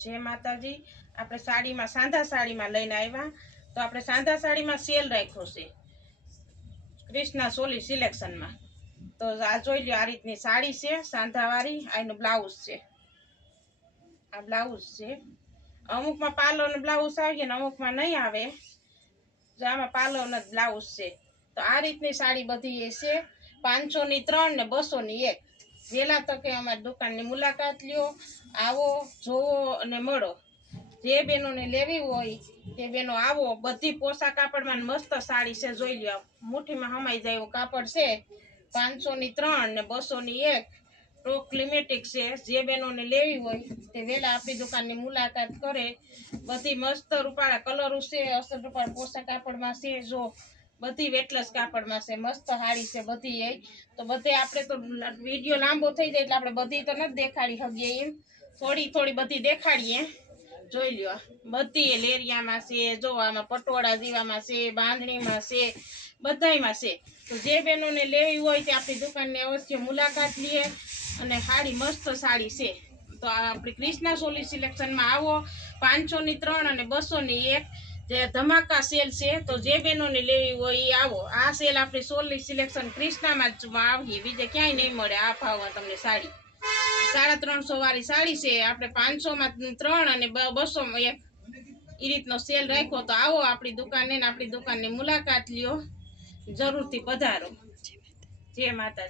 जय माताजी। આપણે સાડીમાં સાંધા સાડીમાં લઈને આવ્યા તો આપણે સાંધા સાડીમાં સેલ રાખ્યો છે કૃષ્ણા સોલી સિલેક્શનમાં। તો આ જોઈ લ્યો, આ રીતની સાડી છે સાંધાવાળી, આનું બ્લાઉઝ છે, આ બ્લાઉઝ છે। અમુકમાં પાલોનો બ્લાઉઝ આવે ને અમુકમાં નહીં આવે, જો આમાં પાલોનો બ્લાઉઝ છે। તો આ રીતની સાડી બધી એ છે 500 ની 3 ને 200 ની 1। વહેલા તકે અમારી દુકાનની મુલાકાત લ્યો, આવો, જોવો અને મળો। જે બહેનોને લેવી હોય તે બહેનો આવો। બધી પોશાક કાપડમાં મસ્ત સાડી છે, જોઈ લ્યો, મુઠ્ઠીમાં હમાઈ જાય એવું કાપડ છે। 500 ની 3 ને 200 ની 1 ટોક લિમિટેડ છે। જે બહેનોને લેવી હોય તે વહેલા આપણી દુકાનની મુલાકાત કરે। બધી મસ્ત રૂપાળા કલરો છે, અસર રૂપાળા પોશાક કાપડમાં છે। જો બધી વેટલેસ કાપડમાં છે, મસ્ત સાડી છે બધી એ। તો બધે આપણે તો વિડીયો લાંબો થઈ જાય એટલે આપણે બધી તો નથી દેખાડી શકીએ, એમ થોડી થોડી બધી દેખાડીએ। જોઈ લ્યો, બધી લેરિયામાં છે, જો આમાં પટોળા જેવામાં છે, બાંધણીમાં છે, બધાયમાં છે। તો જે બહેનોને લેવી હોય તે આપણી દુકાનની અવશ્ય મુલાકાત લે। અને સાડી મસ્ત સાડી છે। તો આપણી કૃષ્ણા સોલી સિલેક્શનમાં આવો। 500 ની 3 અને 200 ની 1 જે ધમાકા સેલ છે। તો જે બહેનોને લેવી હોય એ આવો। આ સેલ આપણી સોલી સિલેક્શન કૃષ્ણામાં જ આવી, બીજે ક્યાંય નહીં મળે આ ભાવમાં તમને સાડી। 350 વાળી સાડી છે, આપણે 500 માં 3 અને 200 માં 1 એ રીતનો સેલ રાખ્યો। તો આવો આપણી દુકાને ને આપણી દુકાનની મુલાકાત લ્યો, જરૂરથી પધારો। જય માતાજી।